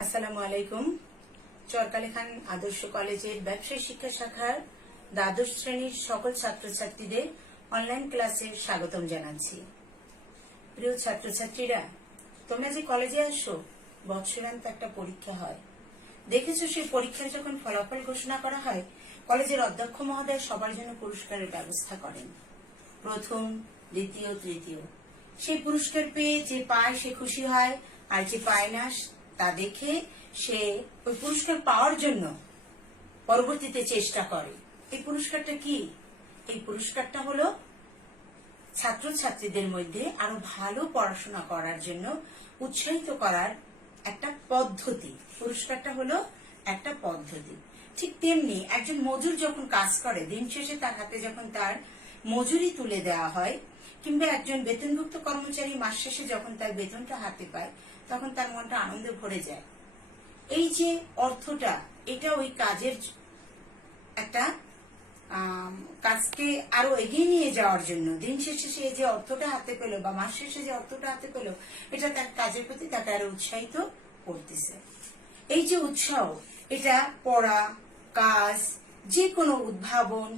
আসসালামু আলাইকুম। চরকালী খান আদর্শ কলেজের ব্যবসায় শিক্ষা শাখার দ্বাদশ শ্রেণীর সকল ছাত্রছাত্রীদের অনলাইন ক্লাসে স্বাগতম জানাচ্ছি। প্রিয় ছাত্রছাত্রীরা, তোমরা যে কলেজে আসো, বৎসরান্ত একটা পরীক্ষা হয়। দেখেছো, সেই পরীক্ষার যখন ফলাফল ঘোষণা করা হয়, কলেজের অধ্যক্ষ মহোদয় সবার জন্য পুরস্কারের ব্যবস্থা করেন। প্রথম, দ্বিতীয়, তৃতীয়। সেই পুরস্কার পেয়ে যে পায় সে খুশি হয়, আর যে পায় না তা দেখে সে ওই পুরস্কার পাওয়ার জন্য পরবর্তীতে চেষ্টা করে। এই পুরস্কারটা কি? এই পুরস্কারটা হলো ছাত্রছাত্রীদের মধ্যে আরো ভালো পড়াশোনা করার জন্য উৎসাহিত করার একটা পদ্ধতি। পুরস্কারটা হলো একটা পদ্ধতি। ঠিক তেমনি একজন মজুর যখন কাজ করে, দিন শেষে তার হাতে যখন তার মজুরি তুলে দেওয়া হয়, কিংবা একজন বেতনভুক্ত কর্মচারী মাস শেষে যখন তার বেতনটা হাতে পায়, তখন তার মনটা আনন্দে ভরে যায়। এই যে অর্থটা, এটা ওই কাজের একটা কাজকে আরো এগিয়ে নিয়ে যাওয়ার জন্য, দিন শেষে সে যে অর্থটা হাতে পেল বা মাস শেষে যে অর্থটা হাতে পেল, এটা তার কাজের প্রতি তাকে আরো উৎসাহিত করতেছে। এই যে উৎসাহ, এটা পড়া, কাজ, যে কোনো উদ্ভাবন,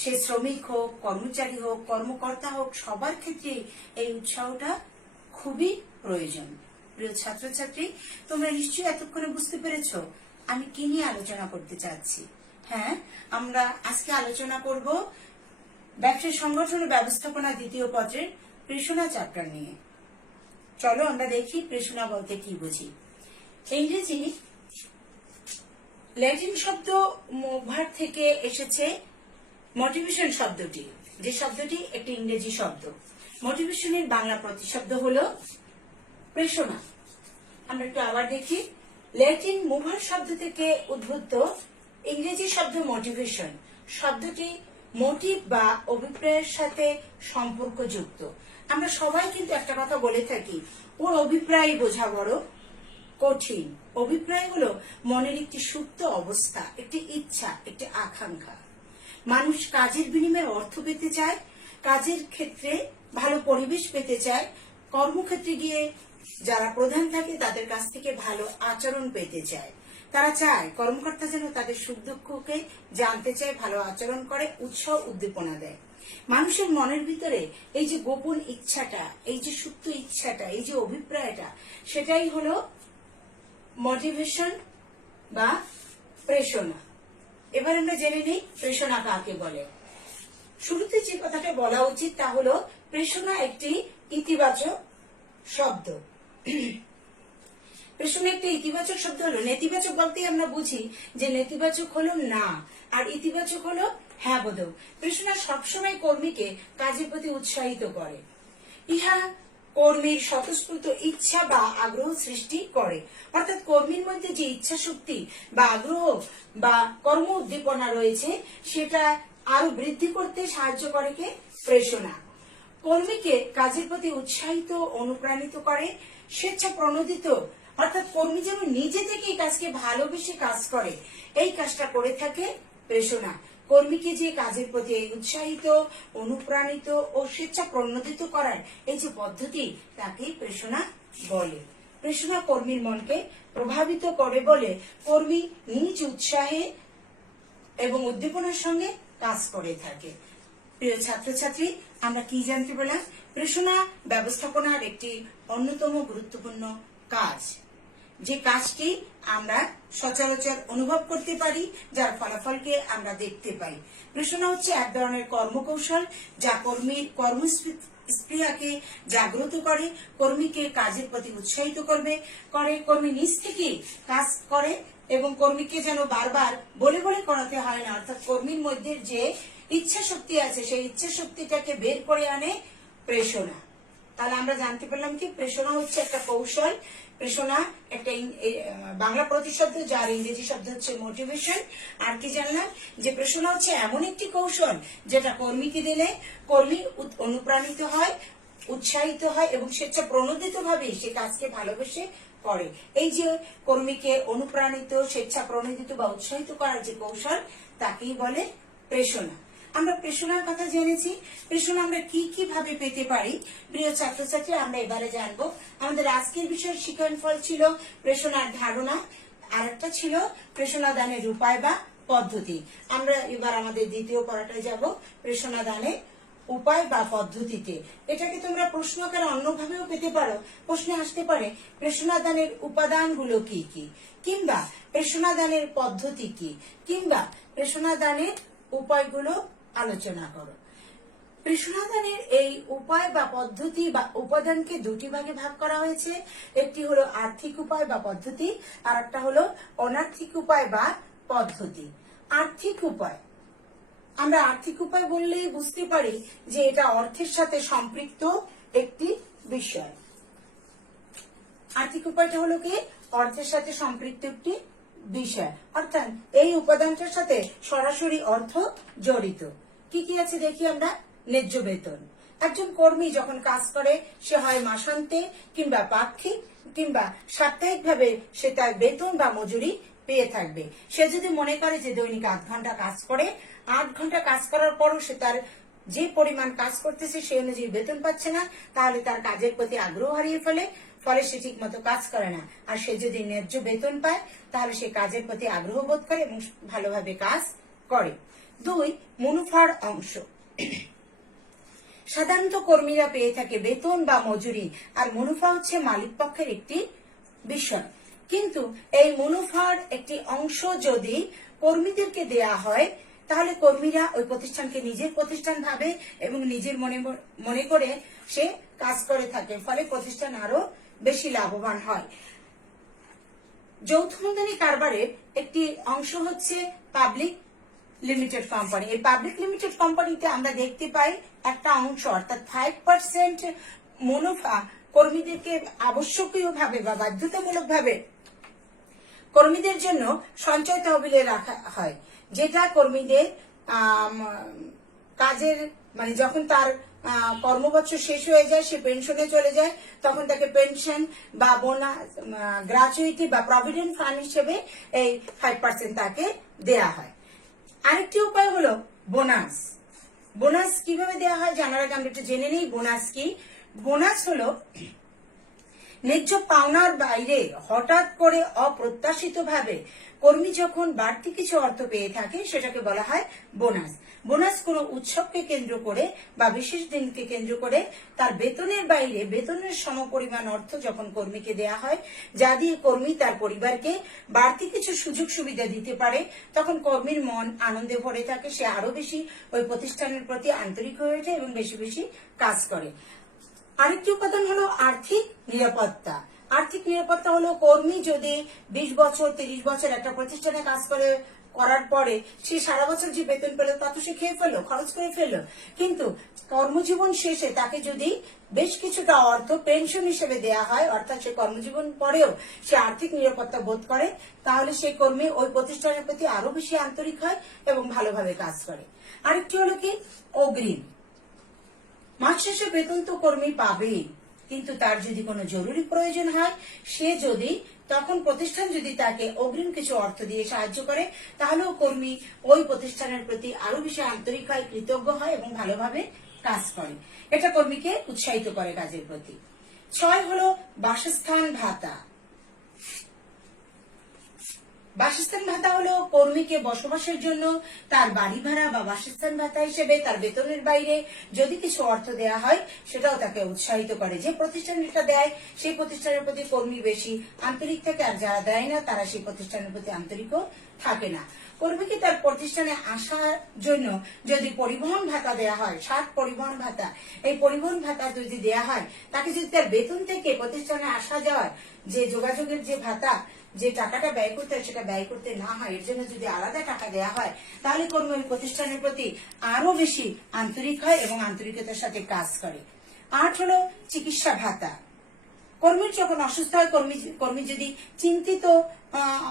সে শ্রমিক হোক, কর্মচারী হোক, কর্মকর্তা হোক, সবার ক্ষেত্রে এই উৎসাহটা খুবই প্রয়োজন। প্রিয় ছাত্রছাত্রী, তোমরা নিশ্চয়ই এতক্ষণে বুঝতে পেরেছ আমি কি নিয়ে আলোচনা করতে চাচ্ছি। হ্যাঁ, আমরা আজকে আলোচনা করব ব্যবসা সংগঠন ও ব্যবস্থাপনা দ্বিতীয় পত্রের প্রেষণা চ্যাপ্টার নিয়ে। চলো আমরা দেখি প্রেষণা বলতে কি বুঝি। ইংরেজি ল্যাটিন শব্দ মোভার থেকে এসেছে মোটিভেশন শব্দটি, যে শব্দটি একটি ইংরেজি শব্দ। মোটিভেশনের বাংলা প্রতিশব্দ হলো প্রেষণা। আমরা একটু আবার দেখি। ল্যাটিন মুভার শব্দ থেকে উদ্ভূত ইংরেজি শব্দ মোটিভেশন শব্দটি মোটিভ বা অভিপ্রায়ের সাথে সম্পর্কযুক্ত। আমরা সবাই কিন্তু একটা কথা বলে থাকি, ওর অভিপ্রায় বোঝা বড় কঠিন। অভিপ্রায় হলো মনের একটি সুপ্ত অবস্থা, একটি ইচ্ছা, একটি আকাঙ্ক্ষা। মানুষ কাজের বিনিময়ে অর্থ পেতে চায়, কাজের ক্ষেত্রে ভালো পরিবেশ পেতে চায়, কর্মক্ষেত্রে গিয়ে যারা প্রধান থাকে তাদের কাছ থেকে ভালো আচরণ পেতে চায়। তারা চায় কর্মকর্তা যেন তাদের সুখ দুঃখকে জানতে চায়, ভালো আচরণ করে, উৎসাহ উদ্দীপনা দেয়। মানুষের মনের ভিতরে এই যে গোপন ইচ্ছাটা, এই যে সুপ্ত ইচ্ছাটা, এই যে অভিপ্রায়টা, সেটাই হলো মোটিভেশন বা প্রেষণা। এবার আমরা জেনে নিই প্রেষণা কাকে বলে। শুরুতে যে কথাটা বলা উচিত তা হলো প্রেষণা একটি ইতিবাচক শব্দ। প্রেষণা একটি ইতিবাচক শব্দ হলো, নেতিবাচক বলতে আমরা বুঝি যে নেতিবাচক হলো না, আর ইতিবাচক হলো হ্যাঁ বোধক। প্রেষণা সবসময় কর্মীকে কাজের প্রতি উৎসাহিত করে। ইহা কর্মীর স্বতঃস্ফূর্ত ইচ্ছা বা আগ্রহ সৃষ্টি করে। অর্থাৎ কর্মীর মধ্যে যে ইচ্ছা শক্তি বা আগ্রহ বা কর্ম উদ্দীপনা রয়েছে, সেটা আরো বৃদ্ধি করতে সাহায্য করে কে? প্রেষণা। কর্মীকে কাজের প্রতি উৎসাহিত, অনুপ্রাণিত করে, স্বেচ্ছা প্রণোদিত, অর্থাৎ কর্মী যেন নিজে থেকে এই কাজকে ভালোবেসে কাজ করে, এই কাজটা করে থাকে প্রেষণা। কর্মীকে যে কাজের প্রতি উৎসাহিত, অনুপ্রাণিত ও স্বেচ্ছা প্রণোদিত করার এই যে পদ্ধতি, তাকেই প্রেষণা বলে। প্রেষণা কর্মীর মনকে প্রভাবিত করে বলে কর্মী নিজ উৎসাহে এবং উদ্দীপনার সঙ্গে কাজ করে থাকে। প্রিয় ছাত্রছাত্রী, আমরা কি জানতে পারলাম? প্রেষণা ব্যবস্থাপনার একটি অন্যতম গুরুত্বপূর্ণ কাজ, যে কাজটি আমরা সচরাচর অনুভব করতে পারি, যার ফলাফলকে আমরা দেখতে পাই। প্রেষণা হচ্ছে এক ধরনের কর্মকৌশল যা কর্মীর কর্মস্পৃহাকে জাগ্রত করে, কর্মীকে কাজের প্রতি উৎসাহিত করে, কর্মী নিজ থেকে কাজ করে এবং কর্মীকে যেন বারবার বলে বলে করাতে হয় না। অর্থাৎ কর্মীর মধ্যে যে ইচ্ছা শক্তি আছে, সেই ইচ্ছা শক্তিটাকে বের করে আনে প্রেষণা। তাহলে আমরা জানতে পারলাম কি প্রেষণা হচ্ছে একটা কৌশল। প্রেষণা একটা বাংলা প্রতিশব্দ, যার ইংরেজি শব্দ হচ্ছে মোটিভেশন। আর কি জানলাম? যে প্রেষণা হচ্ছে এমন একটি কৌশল যেটা কর্মীকে দিলে কর্মী অনুপ্রাণিত হয়, উৎসাহিত হয় এবং স্বেচ্ছা প্রণোদিত ভাবে সে কাজকে ভালোবেসে করে। এই যে কর্মীকে অনুপ্রাণিত, স্বেচ্ছা প্রণোদিত বা উৎসাহিত করার যে কৌশল, তাকেই বলে প্রেষণা। আমরা প্রেষণার কথা জেনেছি। প্রেষণা আমরা কি কি ভাবে পেতে পারি প্রিয় ছাত্রছাত্রী, আমরা এবারে জানবো। আমাদের আজকের বিষয়ের শিক্ষণ ফল ছিল প্রেষণার ধারণা, আর একটা ছিল প্রেষণা দানের উপায় বা পদ্ধতি। আমরা এবার আমাদের দ্বিতীয় পড়াটায় যাব, প্রেষণা দানের উপায় বা পদ্ধতিতে। এটাকে তোমরা প্রশ্ন আকারে অন্যভাবেও পেতে পারো। প্রশ্নে আসতে পারে প্রেষণা দানের উপাদানগুলো কি কি, কিংবা প্রেষণা দানের পদ্ধতি কি, কিংবা প্রেষণা দানের উপায়গুলো আলোচনা করো। প্রেষণা দানের এই উপায় বা পদ্ধতি বা উপাদানকে দুটি ভাগে ভাগ করা হয়েছে। একটি হলো আর্থিক উপায় বা পদ্ধতি, আর একটা হলো অনার্থিক উপায় বা পদ্ধতি। আর্থিক উপায়, আমরা আর্থিক উপায় বললেই বুঝতে পারি যে এটা অর্থের সাথে সম্পৃক্ত একটি বিষয়। আর্থিক উপায়টা হলো কি, অর্থের সাথে সম্পৃক্ত একটি বিষয়, অর্থাৎ এই উপাদানটার সাথে সরাসরি অর্থ জড়িত। কি কি আছে দেখি আমরা। ন্যায্য বেতন, একজন কর্মী যখন কাজ করে সে হয় মাসান্তে কিংবা পাক্ষিক কিংবা সাপ্তাহিক ভাবে সে তার বেতন বা মজুরি পেয়ে থাকবে। সে যদি মনে করে যে দৈনিক 8 ঘন্টা কাজ করে, 8 ঘন্টা কাজ করার পরও সে তার যে পরিমাণ কাজ করতেছে সেই অনুযায়ী বেতন পাচ্ছে না, তাহলে তার কাজের প্রতি আগ্রহ হারিয়ে ফেলে, ফলে সে ঠিক মতো কাজ করে না। আর সে যদি ন্যায্য বেতন পায় তাহলে সে কাজের প্রতি আগ্রহ বোধ করে এবং ভালোভাবে কাজ করে। 2, মুনাফার অংশ। সাধারণত কর্মীরা পেয়ে থাকে বেতন বা মজুরি, আর মুনাফা হচ্ছে মালিক পক্ষের একটি বিষয়। কিন্তু এই মুনাফার একটি অংশ যদি কর্মীদেরকে দেয়া হয় তাহলে কর্মীরা ওই প্রতিষ্ঠানকে নিজের প্রতিষ্ঠান ভাবে এবং নিজের মনে করে সে কাজ করে থাকে, ফলে প্রতিষ্ঠান আরো বেশি লাভবান হয়। যৌথ মূলধনী কারবারের একটি অংশ হচ্ছে পাবলিক লিমিটেড কোম্পানি। এই পাবলিক লিমিটেড কোম্পানিতে আমরা দেখতে পাই একটা অংশ, অর্থাৎ 5% মুনাফা কর্মীদেরকে আবশ্যকীয় ভাবে বা বাধ্যতামূলক ভাবে কর্মীদের জন্য সঞ্চয় তহবিলে রাখা হয়, যেটা কর্মীদের কাজের মানে যখন তার কর্মবছর শেষ হয়ে যায়, সে পেনশনে চলে যায়, তখন তাকে পেনশন বা বোনাস, গ্র্যাচুইটি বা প্রভিডেন্ট ফান্ড হিসেবে এই 5% তাকে দেয়া হয়। আরেকটি উপায় হলো বোনাস। বোনাস কিভাবে দেওয়া হয় জানার আগে আমরা একটু জেনে নিই বোনাস কি। বোনাস হলো ন্যায্য পাওনার বাইরে হঠাৎ করে অপ্রত্যাশিত ভাবে কর্মী যখন বাড়তি কিছু অর্থ পেয়ে থাকে সেটাকে বলা হয় বোনাস। বোনাস কোনো উৎসবকে কেন্দ্র করে বা বিশেষ দিনকে কেন্দ্র করে তার বেতনের বাইরে বেতনের সমপরিমাণ অর্থ যখন কর্মীকে দেয়া হয়, যা দিয়ে কর্মী তার পরিবারকে বাড়তি কিছু সুযোগ সুবিধা দিতে পারে, তখন কর্মীর মন আনন্দে ভরে থাকে, সে আরো বেশি ওই প্রতিষ্ঠানের প্রতি আন্তরিক হয়ে ওঠে এবং বেশি বেশি কাজ করে। আরেকটি উপাদান হলো আর্থিক নিরাপত্তা। আর্থিক নিরাপত্তা হলো কর্মী যদি 20 বছর 30 বছর একটা প্রতিষ্ঠানে কাজ করার পরে সে সারা বছর যে বেতন পেল তা তো সে খেয়ে ফেললো, খরচ করে ফেললো, কিন্তু কর্মজীবন শেষে তাকে যদি বেশ কিছুটা অর্থ পেনশন হিসেবে দেয়া হয়, অর্থাৎ সে কর্মজীবন পরেও সে আর্থিক নিরাপত্তা বোধ করে, তাহলে সেই কর্মী ওই প্রতিষ্ঠানের প্রতি আরো বেশি আন্তরিক হয় এবং ভালোভাবে কাজ করে। আরেকটি হলো কি অগ্রিম। মাস শেষে বেতন তো কর্মী পাবেই, কিন্তু তার যদি কোনো জরুরি প্রয়োজন হয়, সে যদি তখন প্রতিষ্ঠান যদি তাকে অগ্রিম কিছু অর্থ দিয়ে সাহায্য করে, তাহলেও কর্মী ওই প্রতিষ্ঠানের প্রতি আরো বেশি আন্তরিক হয়, কৃতজ্ঞ হয় এবং ভালোভাবে কাজ করে। এটা কর্মীকে উৎসাহিত করে কাজের প্রতি। 6 হলো বাসস্থান ভাতা। বাসস্থান ভাতা হলো কর্মীকে বসবাসের জন্য তার বাড়ি ভাড়া বা বাসস্থান ভাতা হিসেবে তার বেতনের বাইরে যদি কিছু অর্থ দেয়া হয়, সেটাও তাকে উৎসাহিত করে। যে প্রতিষ্ঠান এটা দেয় সেই প্রতিষ্ঠানের প্রতি কর্মী বেশি আন্তরিক থাকে, আর যারা দেয় না তারা সেই প্রতিষ্ঠানের প্রতি আন্তরিকও থাকে না। কর্মীকে তার প্রতিষ্ঠানে আসার জন্য যদি পরিবহন ভাতা দেয়া হয়, 7 পরিবহন ভাতা, এই পরিবহন ভাতা যদি দেয়া হয়, তাকে যদি তার বেতন থেকে প্রতিষ্ঠানে আসা যাওয়ার যে যোগাযোগের যে ভাতা, যে টাকাটা ব্যয় করতে হয় সেটা ব্যয় করতে না হয়, এর জন্য যদি আলাদা টাকা দেয়া হয়, তাহলে কর্মী ওই প্রতিষ্ঠানের প্রতি আরো বেশি আন্তরিক হয় এবং আন্তরিকতার সাথে কাজ করে। 8 হলো চিকিৎসা ভাতা। কর্মীর যখন অসুস্থ হয়, কর্মী যদি চিন্তিত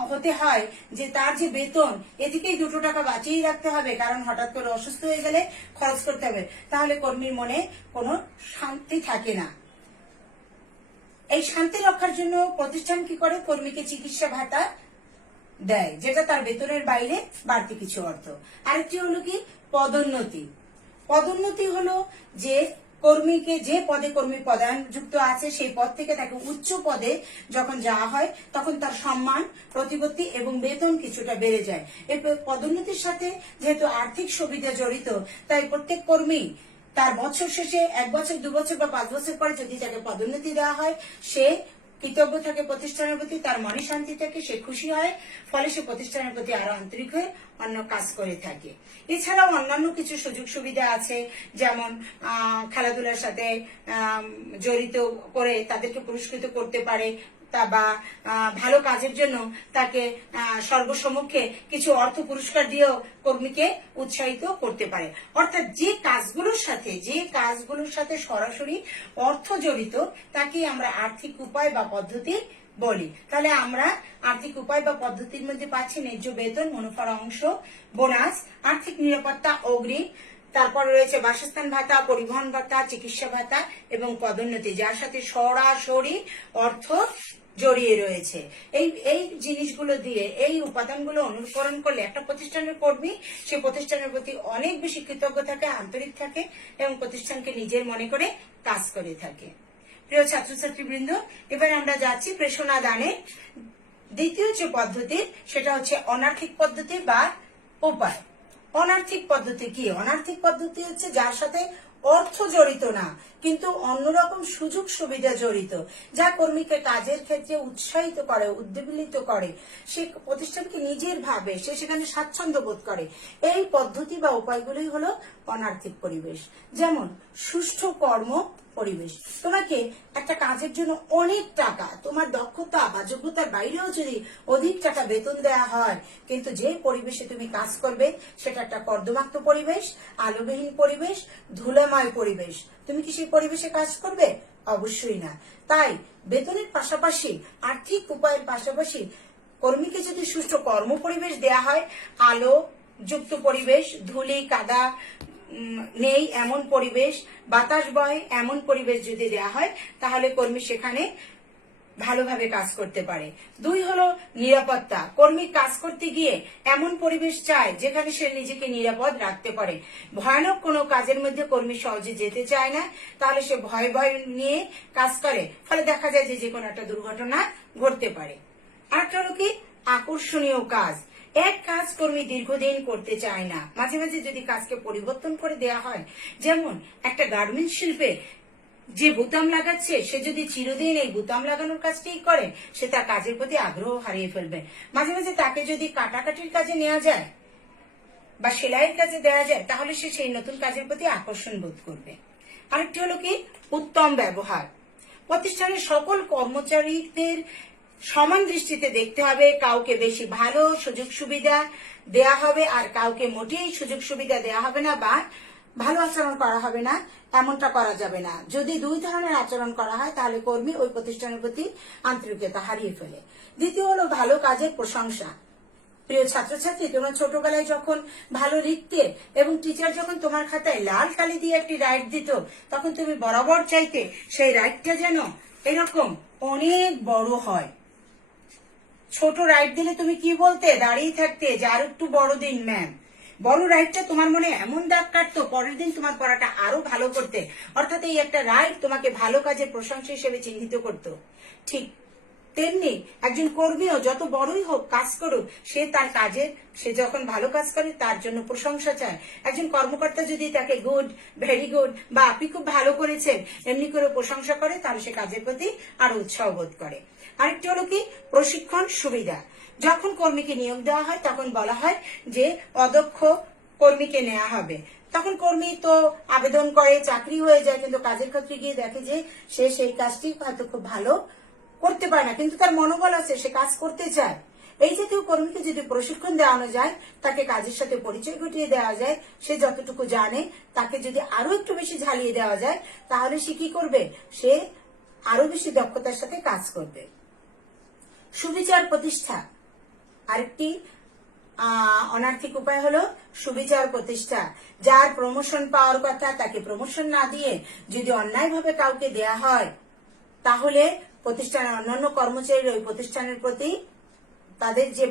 হতে হয় যে তার যে বেতন এদিকেই 2 টাকা বাঁচিয়ে রাখতে হবে, কারণ হঠাৎ করে অসুস্থ হয়ে গেলে খরচ করতে হবে, তাহলে কর্মীর মনে কোনো শান্তি থাকে না। এই শান্তি রক্ষার জন্য প্রতিষ্ঠান কি করে, কর্মীকে চিকিৎসা ভাতা দেয়, যেটা তার বেতনের বাইরে বাড়তি কিছু অর্থ। আরেকটি হলো কি পদোন্নতি। পদোন্নতি হলো যে কর্মীকে যে পদে কর্মী পদায়নযুক্ত আছে সেই পদ থেকে তাকে উচ্চ পদে যখন যাওয়া হয় তখন তার সম্মান, প্রতিপত্তি এবং বেতন কিছুটা বেড়ে যায়। এই পদোন্নতির সাথে যেহেতু আর্থিক সুবিধা জড়িত, তাই প্রত্যেক কর্মী তার বছর শেষে 1 বছর 2 বছর বা 5 বছর পরে যদি তাকে পদোন্নতি দেওয়া হয়, সে কৃতজ্ঞ থাকে প্রতিষ্ঠানের প্রতি, তার মনে শান্তি থাকে, সে খুশি হয়, ফলে সে প্রতিষ্ঠানের প্রতি আরো আন্তরিক হয়ে অন্য কাজ করে থাকে। এছাড়াও অন্যান্য কিছু সুযোগ সুবিধা আছে, যেমন খেলাধুলার সাথে জড়িত করে তাদেরকে পুরস্কৃত করতে পারে, তা বা ভালো কাজের জন্য তাকে সর্বসম্মুখে কিছু অর্থ পুরস্কার দিয়েও কর্মীকে উৎসাহিত করতে পারে। অর্থাৎ যে কাজগুলোর সাথে সরাসরি অর্থ জড়িত তাকে আমরা আর্থিক উপায় বা পদ্ধতি বলি। তাহলে আমরা আর্থিক উপায় বা পদ্ধতির মধ্যে পাচ্ছি ন্যায্য বেতন, মুনাফার অংশ, বোনাস, আর্থিক নিরাপত্তা, অগ্রিম, তারপর রয়েছে বাসস্থান ভাতা, পরিবহন ভাতা, চিকিৎসা ভাতা এবং পদোন্নতি, যার সাথে সরাসরি অর্থ জড়িয়ে রয়েছে। এই জিনিসগুলো দিয়ে, এই উপাদানগুলো অনুকরণ করলে একটা প্রতিষ্ঠানের কর্মী সে প্রতিষ্ঠানের প্রতি অনেক বেশি কৃতজ্ঞ থাকে, আন্তরিক থাকে এবং প্রতিষ্ঠানকে নিজের মনে করে কাজ করে থাকে। প্রিয় ছাত্রছাত্রী বৃন্দ, এবার আমরা যাচ্ছি প্রেষণা দানের দ্বিতীয় যে পদ্ধতি, সেটা হচ্ছে অনার্থিক পদ্ধতি বা উপায়। অনার্থিক পদ্ধতি কি? অনার্থিক পদ্ধতি হচ্ছে যার সাথে অর্থ জড়িত না, কিন্তু অন্যরকম সুযোগ সুবিধা জড়িত, যা কর্মীকে কাজের ক্ষেত্রে উৎসাহিত করে, উদ্দীপিত করে, সে প্রতিষ্ঠানকে নিজের ভাবে, সে সেখানে স্বাচ্ছন্দ্য বোধ করে। এই পদ্ধতি বা উপায়গুলোই হলো অনার্থিক পরিবেশ। যেমন সুষ্ঠু কর্ম পরিবেশ। তোমাকে একটা কাজের জন্য অনেক টাকা, তোমার দক্ষতা বা যোগ্যতার বাইরেও যদি অধিক টাকা বেতন দেয়া হয়, কিন্তু যে পরিবেশে তুমি কাজ করবে সেটা একটা কর্দমাক্ত পরিবেশ, আলোবিহীন পরিবেশ, ধুলাময় পরিবেশ, তুমি কি সেই পরিবেশে কাজ করবে? অবশ্যই না। তাই বেতনের পাশাপাশি, আর্থিক উপায়ের পাশাপাশি কর্মীকে যদি সুষ্ঠু কর্ম পরিবেশ দেয়া হয়, আলো যুক্ত পরিবেশ, ধুলি কাদা নেই এমন পরিবেশ, বাতাস বয় এমন পরিবেশ যদি দেয়া হয়, তাহলে কর্মী সেখানে ভালোভাবে কাজ করতে পারে। 2 হলো নিরাপত্তা। কর্মী কাজ করতে গিয়ে এমন পরিবেশ চায় যেখানে সে নিজেকে নিরাপদ রাখতে পারে। ভয়ানক কোনো কাজের মধ্যে কর্মী সহজে যেতে চায় না, তাহলে সে ভয় নিয়ে কাজ করে, ফলে দেখা যায় যে কোনো একটা দুর্ঘটনা ঘটতে পারে। আরেকটা হলো কি আকর্ষণীয় কাজ। এক কাজ কর্মী দীর্ঘদিন করতে চায় না, মাঝে মাঝে যদি কাজকে পরিবর্তন করে দেয়া হয়, যেমন একটা গার্মেন্টস শিল্পে যে বুতাম লাগাচ্ছে, সে যদি চিরদিন এই বুতাম লাগানোর কাজটাই করে, সে তার কাজের প্রতি আগ্রহ হারিয়ে ফেলবে। মাঝে মাঝে তাকে যদি কাটাকাটির কাজে নেওয়া যায় বা সেলাইয়ের কাজে দেওয়া যায়, তাহলে সে সেই নতুন কাজের প্রতি আকর্ষণ বোধ করবে। আরেকটি হলো কি উত্তম ব্যবহার। প্রতিষ্ঠানের সকল কর্মচারীদের সমান দৃষ্টিতে দেখতে হবে, কাউকে বেশি ভালো সুযোগ সুবিধা দেয়া হবে আর কাউকে মোটেই সুযোগ সুবিধা দেয়া হবে না বা ভালো আচরণ করা হবে না, এমনটা করা যাবে না। যদি 2 ধরনের আচরণ করা হয়, তাহলে কর্মী ওই প্রতিষ্ঠানের প্রতি আন্তরিকতা হারিয়ে ফেলে। দ্বিতীয় হলো ভালো কাজের প্রশংসা। প্রিয় ছাত্রছাত্রী, তোমরা ছোটবেলায় যখন ভালো লিখতে এবং টিচার যখন তোমার খাতায় লাল কালি দিয়ে একটি রাইট দিত, তখন তুমি বরাবর চাইতে সেই রাইটটা যেন এরকম অনেক বড় হয়। ছোট রাইট দিলে তুমি কি বলতে? দাঁড়িয়ে থাকতে যে আরো একটু বড় দিন ম্যাম। বড় রাইটটা তোমার মনে এমন দাগ কাটতো, পরের দিন তোমার পড়াটা আরো ভালো করতে। অর্থাৎ এই একটা রাইট তোমাকে ভালো কাজের প্রশংসা হিসেবে চিহ্নিত করতো। ঠিক তেমনি একজন কর্মীও যত বড়ই হোক, কাজ করুক, সে যখন ভালো কাজ করে তার জন্য প্রশংসা চায়। একজন কর্মকর্তা যদি তাকে গুড, ভেরি গুড বা আপনি খুব ভালো করেছেন এমনি করে প্রশংসা করে, তাহলে সে কাজের প্রতি আরো উৎসাহ বোধ করে। আরেকটি হলো কি প্রশিক্ষণ সুবিধা। যখন কর্মীকে নিয়োগ দেওয়া হয়, তখন বলা হয় যে অদক্ষ কর্মীকে নেওয়া হবে। তখন কর্মী তো আবেদন করে, চাকরি হয়ে যায়, কিন্তু কাজের ক্ষেত্রে গিয়ে দেখে যে সে সেই কাজটি হয়তো খুব ভালো করতে পারে না, কিন্তু তার মনোবল আছে, সে কাজ করতে চায়। এই জাতীয় কর্মীকে যদি প্রশিক্ষণ দেওয়ানো যায়, তাকে কাজের সাথে পরিচয় ঘটিয়ে দেওয়া যায়, সে যতটুকু জানে তাকে যদি আরো একটু বেশি ঝালিয়ে দেওয়া যায়, তাহলে সে কি করবে? সে আরো বেশি দক্ষতার সাথে কাজ করবে। সুবিচার প্রতিষ্ঠা। আরেকটি অনার্থিক উপায় হলো সুবিচার প্রতিষ্ঠা। যার প্রমোশন পাওয়ার কথা তাকে প্রমোশন না দিয়ে যদি অন্যায়ভাবে কাউকে দেয়া হয়, তাহলে প্রতিষ্ঠানের অন্যান্য কর্মচারীরা ওই প্রতিষ্ঠানের প্রতি তাদের যে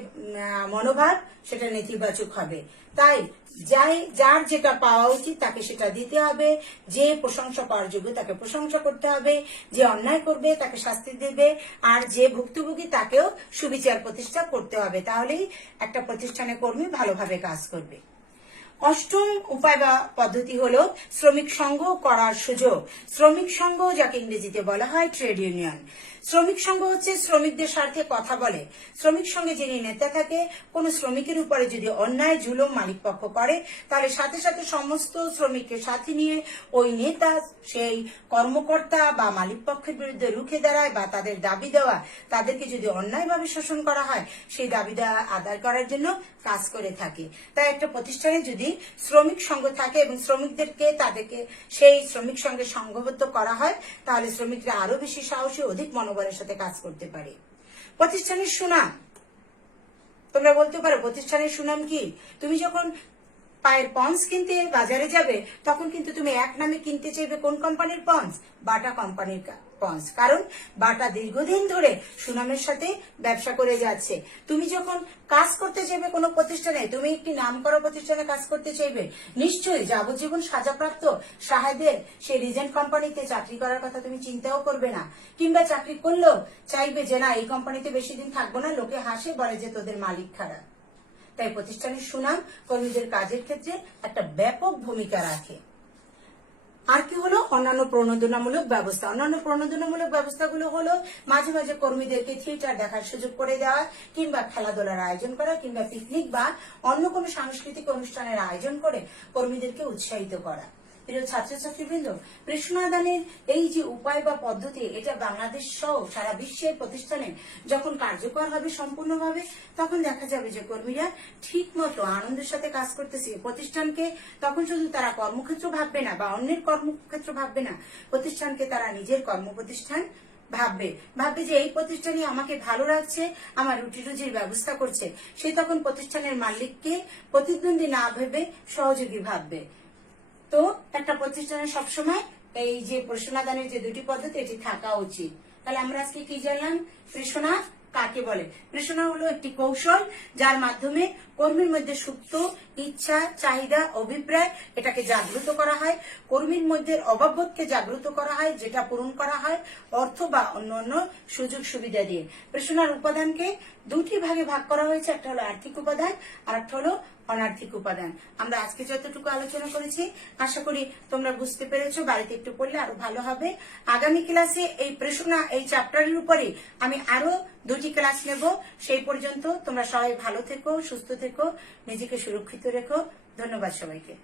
মনোভাব সেটা নেতিবাচক হবে। তাই যার যেটা পাওয়া উচিত তাকে সেটা দিতে হবে, যে প্রশংসা পাওয়ার যোগ্য তাকে প্রশংসা করতে হবে, যে অন্যায় করবে তাকে শাস্তি দেবে, আর যে ভুক্তভোগী তাকেও সুবিচার প্রতিষ্ঠা করতে হবে। তাহলেই একটা প্রতিষ্ঠানে কর্মী ভালোভাবে কাজ করবে। অষ্টম উপায় বা পদ্ধতি হলো শ্রমিক সংঘ করার সুযোগ। শ্রমিক সংঘ, যাকে ইংরেজিতে বলা হয় ট্রেড ইউনিয়ন। শ্রমিক সংঘ হচ্ছে শ্রমিকদের স্বার্থে কথা বলে। শ্রমিক সংঘে যিনি নেতা থাকে, কোন শ্রমিকের উপরে যদি অন্যায় জুলুম মালিক পক্ষ করে, তাহলে সাথে সাথে সমস্ত শ্রমিককে সাথে নিয়ে ওই নেতা সেই কর্মকর্তা বা মালিক পক্ষের বিরুদ্ধে রুখে দাঁড়ায়, বা তাদের দাবি দেওয়া, তাদেরকে যদি অন্যায়ভাবে শোষণ করা হয় সেই দাবি দেওয়া আদায় করার জন্য কাজ করে থাকে। তাই একটা প্রতিষ্ঠানে যদি শ্রমিক সংঘ থাকে এবং শ্রমিকদেরকে তাদেরকে সেই শ্রমিক সংঘে সংঘবদ্ধ করা হয়, তাহলে শ্রমিকরা আরো বেশি সাহসী, অধিক মনোবলের সাথে কাজ করতে পারে। প্রতিষ্ঠানের সুনাম, তোমরা বলতে পারো প্রতিষ্ঠানের সুনাম কি? তুমি যখন পায়ের পন্স কিনতে বাজারে যাবে, তখন কিন্তু তুমি এক নামে কিনতে চাইবে কোন কোম্পানির পন্স? বাটা কোম্পানির পন্স। কারণ বাটা দীর্ঘদিন ধরে সুনামের সাথে ব্যবসা করে যাচ্ছে। তুমি যখন কাজ করতে চাইবে কোনো প্রতিষ্ঠানে, তুমি একটি নামকরা প্রতিষ্ঠানে কাজ করতে চাইবে, নিশ্চয়ই যাবজ্জীবন সাজাপ্রাপ্ত সাহেদের সেই রিজেন্ট কোম্পানিতে চাকরি করার কথা তুমি চিন্তাও করবে না। কিংবা চাকরি করলেও চাইবে যে না, এই কোম্পানিতে বেশি দিন থাকবো না, লোকে হাসে, বলে যে তোদের মালিক খারাপ। তাই প্রতিষ্ঠানের সুনাম কর্মীদের কাজের ক্ষেত্রে একটা ব্যাপক ভূমিকা রাখে। আর কি হলো? অন্যান্য প্রণোদনামূলক ব্যবস্থা। অন্যান্য প্রণোদনামূলক ব্যবস্থাগুলো হলো মাঝে মাঝে কর্মীদেরকে থিয়েটার দেখার সুযোগ করে দেওয়া, কিংবা খেলাধুলার আয়োজন করা, কিংবা পিকনিক বা অন্য কোনো সাংস্কৃতিক অনুষ্ঠানের আয়োজন করে কর্মীদেরকে উৎসাহিত করা। প্রিয় ছাত্রছাত্রীবৃন্দ, পেশনাদানের এই যে উপায় বা পদ্ধতি, এটা বাংলাদেশ সহ সারা বিশ্বের প্রতিষ্ঠানে যখন কার্যকর হবে সম্পূর্ণভাবে, তখন দেখা যাবে যে কর্মীরা ঠিক মতো আনন্দের সাথে কাজ করতেছে। প্রতিষ্ঠানকে তখন শুধু তারা কর্মক্ষেত্র ভাববে না বা অন্যের কর্মক্ষেত্র ভাববে না, প্রতিষ্ঠানকে তারা নিজের কর্মপ্রতিষ্ঠান ভাববে যে এই প্রতিষ্ঠানই আমাকে ভালো রাখছে, আমার রুটি রুজির ব্যবস্থা করছে। সে তখন প্রতিষ্ঠানের মালিককে প্রতিদ্বন্দ্বী না ভেবে সহযোগী ভাববে। তো একটা প্রতিষ্ঠানে সবসময় এই যে পেশনাদানের যে দুটি পদ্ধতি, এটি থাকা উচিত। তাহলে আমরা আজকে কি জানলাম? পেশনা কাকে বলে? পেশনা হলো একটি কৌশল যার মাধ্যমে কর্মীর মধ্যে সুপ্ত ইচ্ছা, চাহিদা, অভিপ্রায় এটাকে জাগ্রত করা হয়। কর্মীর মধ্যে অভাববোধকে জাগ্রত করা হয়, যেটা পূরণ করা হয় অর্থ বা অন্যান্য সুযোগ সুবিধা দিয়ে। পেশনার উপাদানকে দুটি ভাগে ভাগ করা হয়েছে, একটা হলো আর্থিক উপাদান আর একটা হলো অনার্থিক উপাদান। আমরা আজকে যতটুকু আলোচনা করেছি আশা করি তোমরা বুঝতে পেরেছো। বাড়িতে একটু পড়লে আরো ভালো হবে। আগামী ক্লাসে এই পেশনা এই চ্যাপ্টারের উপরে আমি আরো দুটি ক্লাস নেব। সেই পর্যন্ত তোমরা সবাই ভালো থেকো, সুস্থ থেকো, নিজেকে সুরক্ষিত রেখো। ধন্যবাদ সবাইকে।